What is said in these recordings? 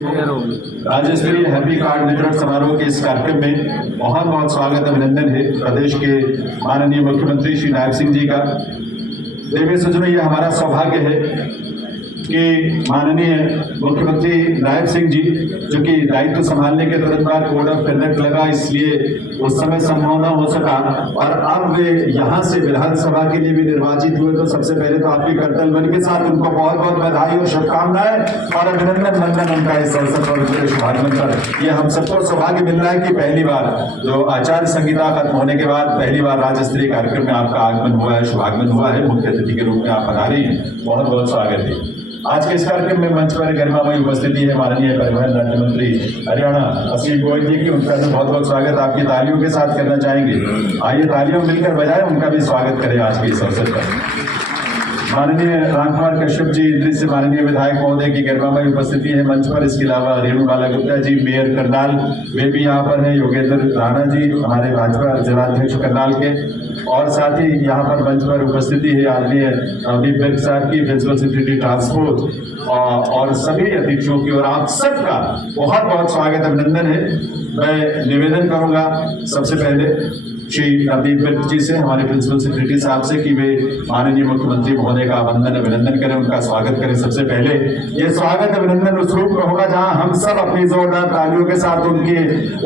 राज्य स्तरीय happy card वितरण समारोह के इस कार्यक्रम में बहुत बहुत स्वागत अभिनंदन है प्रदेश के माननीय मुख्यमंत्री श्री नायब सिंह जी का। देवी सज्जनों, ये हमारा सौभाग्य है कि माननीय मुख्यमंत्री नायब सिंह जी, जो कि दायित्व संभालने के तुरंत बाद कोड ऑफ कंडक्ट लगा, इसलिए उस समय संभव न हो सका और अब वे यहाँ से विधानसभा के लिए भी निर्वाचित हुए। तो सबसे पहले तो आपके कर्तव्य बल के साथ उनको बहुत बहुत बधाई और शुभकामनाएं और अभिनंदन वंदन उनका इस अवसर पर शुभारंभ कर। ये हम सबको सौभाग्य मिल रहा है कि पहली बार जो आचार संहिता खत्म होने के बाद पहली बार राज्य स्तरीय कार्यक्रम में आपका आगमन हुआ है, शुभागमन हुआ है। मुख्य अतिथि के रूप में आप पधारी हैं, बहुत बहुत स्वागत है। आज के इस कार्यक्रम में मंच पर गरिमामयी उपस्थिति है माननीय परिवहन राज्य मंत्री हरियाणा असीम गोयल जी की। उनका तो बहुत बहुत स्वागत आपकी तालियों के साथ करना चाहेंगे। आइए तालियों मिलकर बजाएं, उनका भी स्वागत करें आज के इस अवसर पर। माननीय रामकुमार कश्यप जी इंद्री से माननीय विधायक महोदय की गरिमामयी उपस्थिति है मंच पर। इसके अलावा रेणुबाला गुप्ता जी, मेयर करनाल, वे भी यहाँ पर हैं। योगेंद्र राणा जी हमारे भाजपा जिलाध्यक्ष करनाल के, और साथ ही यहाँ पर मंच पर उपस्थिति है आदरणीय नवदीप गर्ग साहब की, प्रिंसिपल सेक्रेटरी ट्रांसपोर्ट, और सभी अध्यक्षों की और आप सबका बहुत बहुत स्वागत अभिनंदन है। मैं निवेदन करूंगा सबसे पहले श्री नवदीप गर्ग जी से, हमारे प्रिंसिपल सेक्रेटरी साहब से, कि वे माननीय मुख्यमंत्री महोदय का वंदन अभिनंदन करें, उनका स्वागत करें। सबसे पहले ये स्वागत अभिनंदन उस रूप में होगा जहां हम सब अपनी जोरदार तालियों के साथ उनकी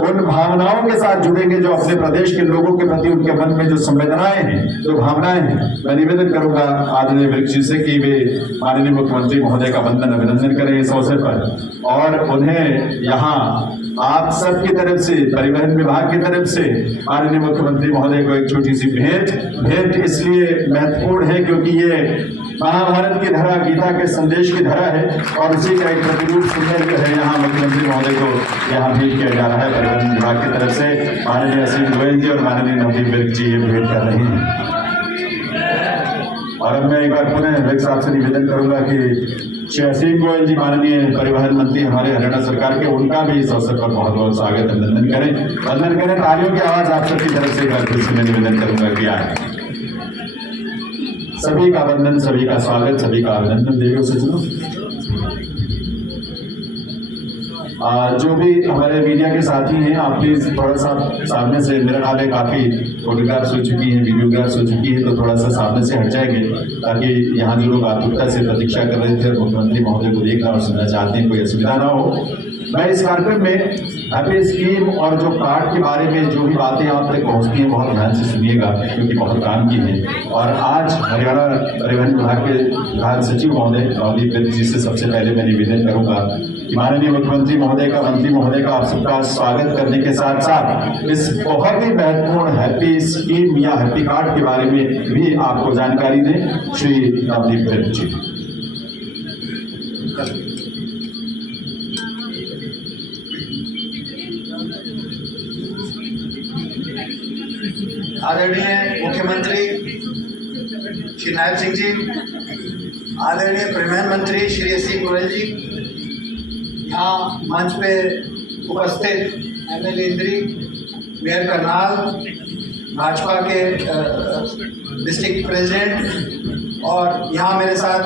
उन भावनाओं के साथ जुड़ेंगे जो अपने प्रदेश के लोगों के प्रति उनके मन में जो संवेदनाएं हैं, जो भावनाएं हैं। मैं निवेदन करूंगा आदरणीय गर्ग जी से कि वे माननीय मुख्यमंत्री महोदय का वंदन अभिनंदन करें इस अवसर पर, और उन्हें यहाँ आप सबकी तरफ से, परिवहन विभाग की तरफ से माननीय मुख्यमंत्री महोदय को एक छोटी सी भेंट इसलिए महत्वपूर्ण है क्योंकि ये महाभारत की धरा, गीता के संदेश की धरा है, और उसी का एक प्रतिरूप सुंदर जो है यहाँ मुख्यमंत्री महोदय को यहाँ भेंट किया जा रहा है परिवहन विभाग की तरफ से। माननीय असीम गोयल जी और माननीय नवदीप गर्ग जी ये भेंट कर रहे हैं। और अब मैं एक बार पुनः गर्ग साहब से निवेदन करूंगा कि श्री असीम गोयल जी माननीय परिवहन मंत्री हमारे हरियाणा सरकार के, उनका भी इस अवसर पर बहुत बहुत स्वागत अभिनंदन करें। तालियों की आवाज आप सबकी तरफ से एक बार फिर से मैं निवेदन करूंगा कि आए। सभी का वंदन, सभी का स्वागत, सभी का अभिनंदन। देवियों से सुनो, जो भी हमारे मीडिया के साथी हैं, आप प्लीज थोड़ा सा सामने से, मेरा ख्याल है काफी फोटोग्राफ्स हो चुकी हैं, वीडियोग्राफ्स हो चुकी है, तो थोड़ा सा सामने से हट जाएंगे ताकि यहाँ जो लोग आतुरता से प्रतीक्षा कर रहे थे और मुख्यमंत्री महोदय को देखना और सुनना चाहते हैं, कोई असुविधा ना हो। मैं इस कार्यक्रम में हैप्पी स्कीम और जो कार्ड के बारे में जो भी बातें आप तक पहुँचती हैं बहुत ध्यान से सुनिएगा क्योंकि बहुत काम की है। और आज हरियाणा परिवहन विभाग के विभाग सचिव महोदय नवदीप गर्ग जी से सबसे पहले मैं निवेदन करूंगा कि माननीय मुख्यमंत्री महोदय का, मंत्री महोदय का आप सबका स्वागत करने के साथ साथ इस बहुत ही महत्वपूर्ण हैप्पी स्कीम या हैप्पी कार्ड के बारे में भी आपको जानकारी दें श्री नवदीप गर्ग जी। आदरणीय मुख्यमंत्री श्री नायब सिंह जी, आदरणीय परिवहन मंत्री श्री असीम गोयल जी, यहाँ मंच पे उपस्थित एमएलए इंद्री, मेयर करनाल, भाजपा के डिस्ट्रिक्ट प्रेसिडेंट, और यहाँ मेरे साथ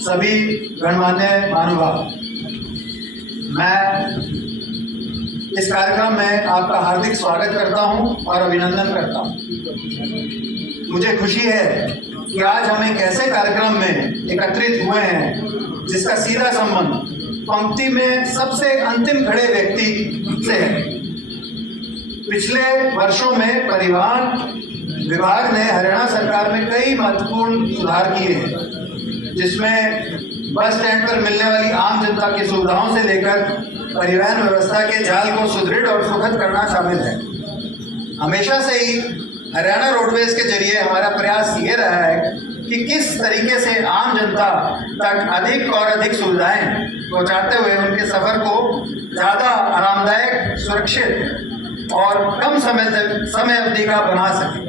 सभी गणमान्य महानुभाव, मैं इस कार्यक्रम में आपका हार्दिक स्वागत करता हूं और अभिनंदन करता हूं। मुझे खुशी है कि आज हम एक ऐसे कार्यक्रम में एकत्रित हुए हैं जिसका सीधा संबंध पंक्ति में सबसे अंतिम खड़े व्यक्ति से है। पिछले वर्षों में परिवहन विभाग ने हरियाणा सरकार में कई महत्वपूर्ण सुधार किए हैं, जिसमें बस स्टैंड पर मिलने वाली आम जनता की सुविधाओं से लेकर परिवहन व्यवस्था के जाल को सुदृढ़ और सुखद करना शामिल है। हमेशा से ही हरियाणा रोडवेज के जरिए हमारा प्रयास ये रहा है कि किस तरीके से आम जनता तक अधिक और अधिक सुविधाएं पहुंचाते हुए उनके सफर को ज़्यादा आरामदायक, सुरक्षित और कम समय अवधि का बना सके।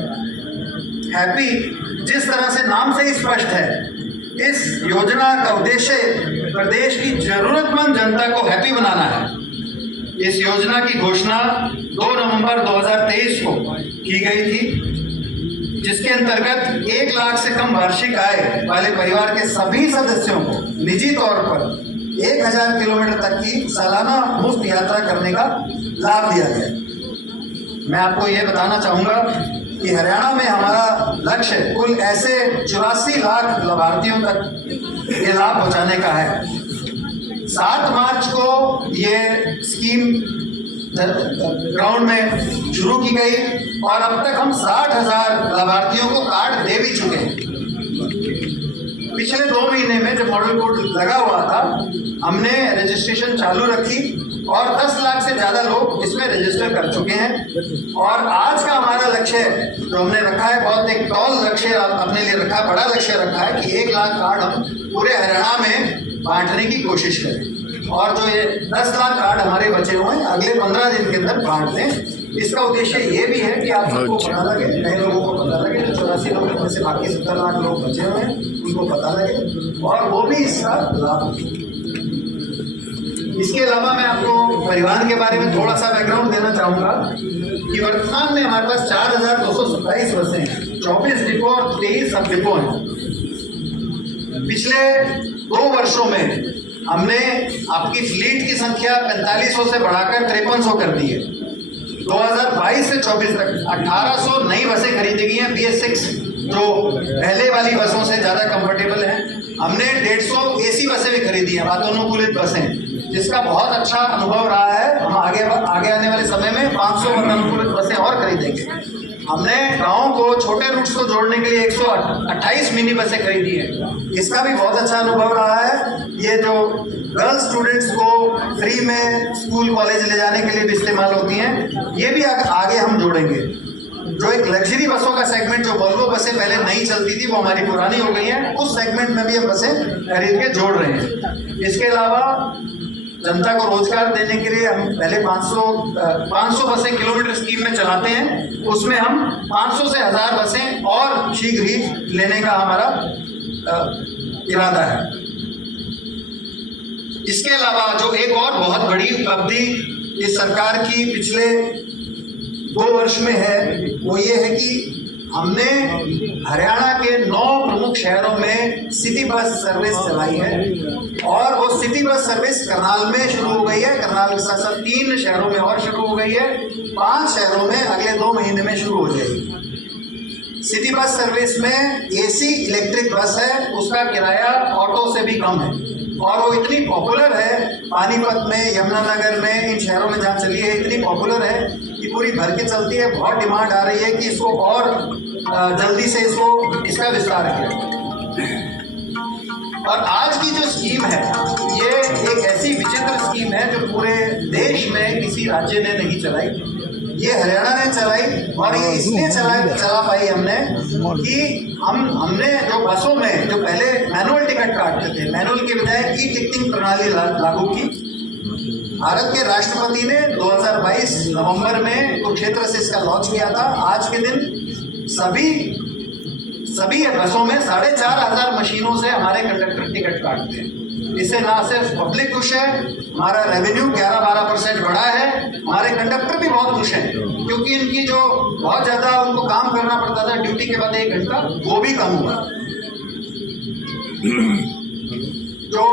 हैप्पी जिस तरह से नाम से ही स्पष्ट है, इस योजना का उद्देश्य प्रदेश की जरूरतमंद जनता को हैप्पी बनाना है। इस योजना की घोषणा 2 नवंबर 2023 को की गई थी, जिसके अंतर्गत 1 लाख से कम वार्षिक आय वाले परिवार के सभी सदस्यों को निजी तौर पर 1000 किलोमीटर तक की सालाना मुफ्त यात्रा करने का लाभ दिया गया। मैं आपको ये बताना चाहूँगा कि हरियाणा में हमारा लक्ष्य कुल ऐसे 84 लाख लाभार्थियों तक ये लाभ पहुँचाने का है। 7 मार्च को ये स्कीम ग्राउंड में शुरू की गई और अब तक हम 60,000 लाभार्थियों को कार्ड दे भी चुके हैं। पिछले 2 महीने में जब मॉडल कोड लगा हुआ था, हमने रजिस्ट्रेशन चालू रखी और 10 लाख से ज़्यादा लोग इसमें रजिस्टर कर चुके हैं। और आज का हमारा लक्ष्य जो हमने रखा है, बहुत एक टॉल लक्ष्य अपने लिए रखा, बड़ा लक्ष्य रखा है कि 1 लाख कार्ड हम पूरे हरियाणा में बांटने की कोशिश करें। और जो ये 10 लाख कार्ड हमारे बचे हुए हैं, अगले 15 दिन के अंदर बांट दें। इसका उद्देश्य ये भी है कि आप सबको पता लगे, नए लोगों को पता लगे, जो 84 लोग में से बाकी 70 लाख लोग बचे हुए हैं उनको पता लगे और वो भी इसका लाभ। इसके अलावा मैं आपको परिवहन के बारे में थोड़ा सा बैकग्राउंड देना चाहूँगा कि वर्तमान में हमारे पास 4,227 बसें हैं, 24 डिपो और 23 सब डिपो हैं। पिछले 2 वर्षों में हमने आपकी फ्लीट की संख्या 4500 से बढ़ाकर 5300 कर दी है। 2022 से 24 तक 1800 नई बसें खरीदी गई हैं, BS6 जो पहले वाली बसों से ज़्यादा कंफर्टेबल है। हमने 150 AC बसें भी खरीदी हैं, वातानुकूलित बसें, जिसका बहुत अच्छा अनुभव रहा है। हम आगे आने वाले समय में 500 वातानुकूलित बसें और खरीदेंगे। हमने गाँव को, छोटे रूट्स को जोड़ने के लिए 128 मिनी बसें खरीदी हैं, इसका भी बहुत अच्छा अनुभव रहा है। ये जो गर्ल्स स्टूडेंट्स को फ्री में स्कूल कॉलेज ले जाने के लिए भी इस्तेमाल होती हैं, ये भी आगे हम जोड़ेंगे। जो एक लग्जरी बसों का सेगमेंट, जो वोल्वो बसें पहले नहीं चलती थी, वो हमारी पुरानी हो गई हैं, उस सेगमेंट में भी हम बसें खरीद के जोड़ रहे हैं। इसके अलावा जनता को रोजगार देने के लिए हम पहले 500 बसें किलोमीटर स्कीम में चलाते हैं, उसमें हम 500 से 1000 बसें और शीघ्र ही लेने का हमारा इरादा है। इसके अलावा जो एक और बहुत बड़ी उपलब्धि इस सरकार की पिछले 2 वर्ष में है, वो ये है कि हमने हरियाणा के 9 प्रमुख शहरों में सिटी बस सर्विस चलाई है और वो सिटी बस सर्विस करनाल में शुरू हो गई है। करनाल के साथ साथ 3 शहरों में और शुरू हो गई है, 5 शहरों में अगले 2 महीने में शुरू हो जाएगी। सिटी बस सर्विस में AC इलेक्ट्रिक बस है, उसका किराया ऑटो से भी कम है और वो इतनी पॉपुलर है, पानीपत में, यमुनानगर में, इन शहरों में जहाँ चली है, इतनी पॉपुलर है कि पूरी भर के चलती है। बहुत डिमांड आ रही है कि इसको और जल्दी से इसका विस्तार करें। और आज की जो स्कीम है, ये एक ऐसी विचित्र स्कीम है जो पूरे देश में किसी राज्य ने नहीं चलाई, ये हरियाणा ने चलाई। और ये इसलिए चला पाई हमने कि हमने जो बसों में जो पहले मैनुअल टिकट काटते थे, मैनुअल के बजाय ई-टिकटिंग प्रणाली लागू की। भारत के राष्ट्रपति ने 2022 नवंबर में कुरुक्षेत्र से इसका लॉन्च किया था। आज के दिन सभी बसों में 4,500 मशीनों से हमारे कंडक्टर टिकट काटते हैं। इससे ना सिर्फ पब्लिक खुश है, हमारा रेवेन्यू 11-12% बढ़ा है, हमारे कंडक्टर भी बहुत खुश हैं क्योंकि इनकी जो बहुत ज़्यादा उनको काम करना पड़ता था ड्यूटी के बाद 1 घंटा, वो भी कम हुआ। जो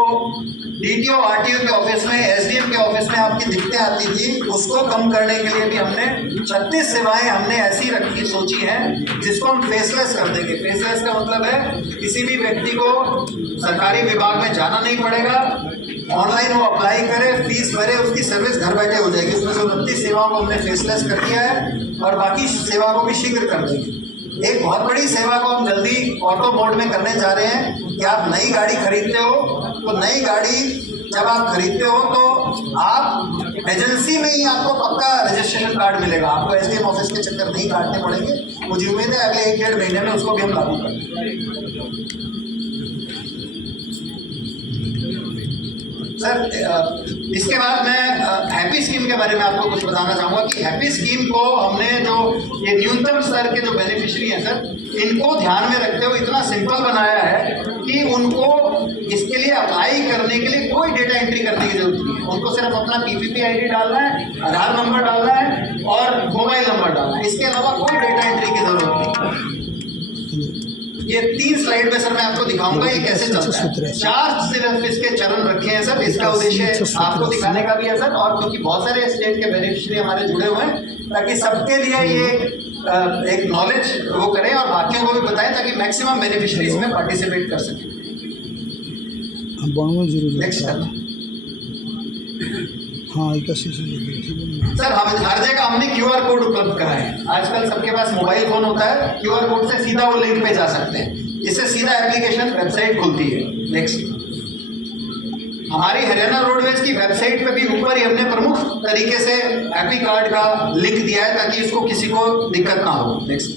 DTO RTO के ऑफिस में, SDM के ऑफिस में आपकी दिक्कतें आती थी, उसको कम करने के लिए भी हमने 36 सेवाएं हमने ऐसी रखी सोची हैं जिसको हम फेसलेस कर देंगे। फेसलेस का मतलब है किसी भी व्यक्ति को सरकारी विभाग में जाना नहीं पड़ेगा, ऑनलाइन वो अप्लाई करे, फीस भरे, उसकी सर्विस घर बैठे हो जाएगी। उसमें से 29 सेवाओं को हमने फेसलेस कर दिया है और बाकी सेवा को भी शीघ्र कर देंगे। एक बहुत बड़ी सेवा को हम जल्दी ऑटो मोड में करने जा रहे हैं कि आप नई गाड़ी खरीदते हो तो नई गाड़ी जब आप खरीदते हो तो आप एजेंसी में ही आपको पक्का रजिस्ट्रेशन कार्ड मिलेगा, आपको SDM ऑफिस के चक्कर नहीं काटने पड़ेंगे। मुझे उम्मीद है अगले 1-1.5 महीने में उसको भी हम लागू कर देंगे। सर, इसके बाद मैं हैप्पी स्कीम के बारे में आपको कुछ बताना चाहूँगा कि हैप्पी स्कीम को हमने जो ये न्यूनतम स्तर के जो बेनिफिशियरी हैं सर, इनको ध्यान में रखते हुए इतना सिंपल बनाया है कि उनको इसके लिए अप्लाई करने के लिए कोई डेटा एंट्री करने की जरूरत नहीं है। उनको सिर्फ अपना PPP ID डालना है, आधार नंबर डालना है और मोबाइल नंबर डालना है। इसके अलावा कोई डेटा एंट्री की जरूरत नहीं। ये 3 स्लाइड में सर मैं आपको दिखाऊंगा ये कैसे चलता है। 4 सिर्फ इसके चरण रखे हैं सर। इसका उद्देश्य आपको दिखाने का भी है सर, और क्योंकि बहुत सारे स्टेट के बेनिफिशियरी हमारे जुड़े हुए हैं, ताकि सबके लिए ये एक नॉलेज वो करें और बाकियों को भी बताएं, ताकि मैक्सिमम बेनिफिशियरी इसमें पार्टिसिपेट कर सकें। नेक्स्ट करना सर। हर जगह हमने QR कोड उपलब्ध कराए हैं। आजकल सबके पास मोबाइल फोन होता है, QR कोड से सीधा वो लिंक पे जा सकते हैं, इससे सीधा एप्लीकेशन वेबसाइट खुलती है। नेक्स्ट, हमारी हरियाणा रोडवेज की वेबसाइट पे भी ऊपर ही हमने प्रमुख तरीके से हैप्पी कार्ड का लिंक दिया है, ताकि इसको किसी को दिक्कत ना हो। नेक्स्ट,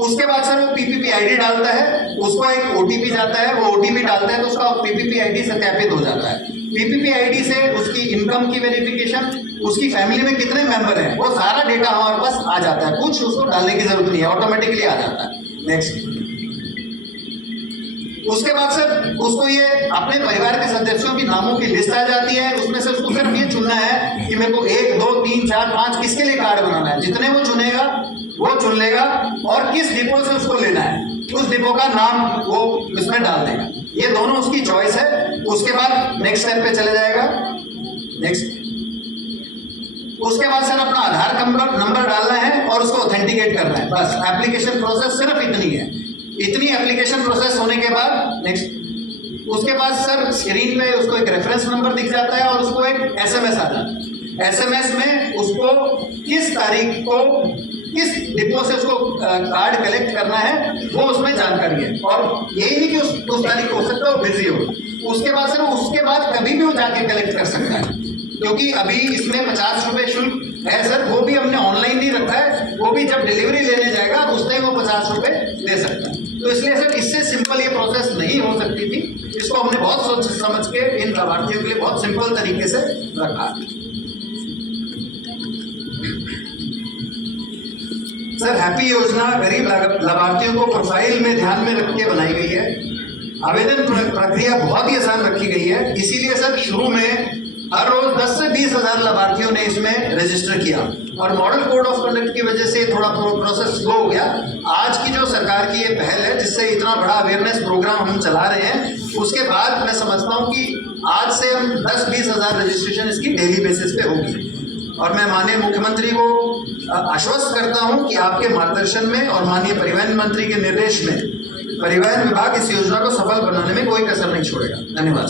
उसके बाद सर वो PPP ID डालता है, उसको एक OTP जाता है, वो OTP डालता है तो उसका PPP ID सत्यापित हो जाता है। PPP ID से उसकी इनकम की वेरिफिकेशन, उसकी फैमिली में कितने मेंबर हैं, वो सारा डेटा हमारे पास आ जाता है, कुछ उसको डालने की जरूरत नहीं है, ऑटोमेटिकली आ जाता है। नेक्स्ट, उसके बाद सर उसको ये अपने परिवार के सदस्यों की नामों की लिस्ट आ जाती है, उसमें से उसको सिर्फ ये चुनना है कि मेरे को 1, 2, 3, 4, 5 किसके लिए कार्ड बनाना है। जितने वो चुनेगा वो चुन लेगा, और किस डिपो से उसको लेना है उस डिपो का नाम वो इसमें डाल देगा। ये दोनों उसकी चॉइस है। उसके बाद नेक्स्ट स्टेप पे चले जाएगा। नेक्स्ट, उसके बाद सर अपना आधार नंबर डालना है और उसको ऑथेंटिकेट करना है, बस एप्लीकेशन प्रोसेस सिर्फ इतनी है। इतनी एप्लीकेशन प्रोसेस होने के बाद नेक्स्ट, उसके बाद सर स्क्रीन पे उसको एक रेफरेंस नंबर दिख जाता है और उसको एक SMS आता है। SMS में उसको किस तारीख को किस डिपो से उसको कार्ड कलेक्ट करना है वो उसमें जानकारी है, और यही नहीं कि उस तारीख को हो सकता है वो बिजी हो। उसके बाद सर उसके बाद कभी भी वो जाके कलेक्ट कर सकता है, क्योंकि अभी इसमें 50 रुपये शुल्क है सर, वो भी हमने ऑनलाइन नहीं रखा है, वो भी जब डिलीवरी लेने जाएगा उस टाइम वो 50 रुपये दे सकता है। तो इसलिए सर इससे सिंपल ये प्रोसेस नहीं हो सकती थी, इसको हमने बहुत सोच समझ के इन लाभार्थियों के लिए बहुत सिंपल तरीके से रखा। सर हैप्पी योजना गरीब लाभार्थियों को प्रोफाइल में ध्यान में रख के बनाई गई है। आवेदन प्रक्रिया बहुत ही आसान रखी गई है, इसीलिए सर शुरू में हर रोज 10 से 20 हजार लाभार्थियों ने इसमें रजिस्टर किया, और मॉडल कोड ऑफ कंडक्ट की वजह से थोड़ा प्रोसेस स्लो हो गया। आज की जो सरकार की ये पहल है, जिससे इतना बड़ा अवेयरनेस प्रोग्राम हम चला रहे हैं, उसके बाद मैं समझता हूँ कि आज से हम 10-20 हजार रजिस्ट्रेशन इसकी डेली बेसिस पे होगी। और मैं माननीय मुख्यमंत्री को आश्वस्त करता हूं कि आपके मार्गदर्शन में और माननीय परिवहन मंत्री के निर्देश में परिवहन विभाग इस योजना को सफल बनाने में कोई कसर नहीं छोड़ेगा। धन्यवाद।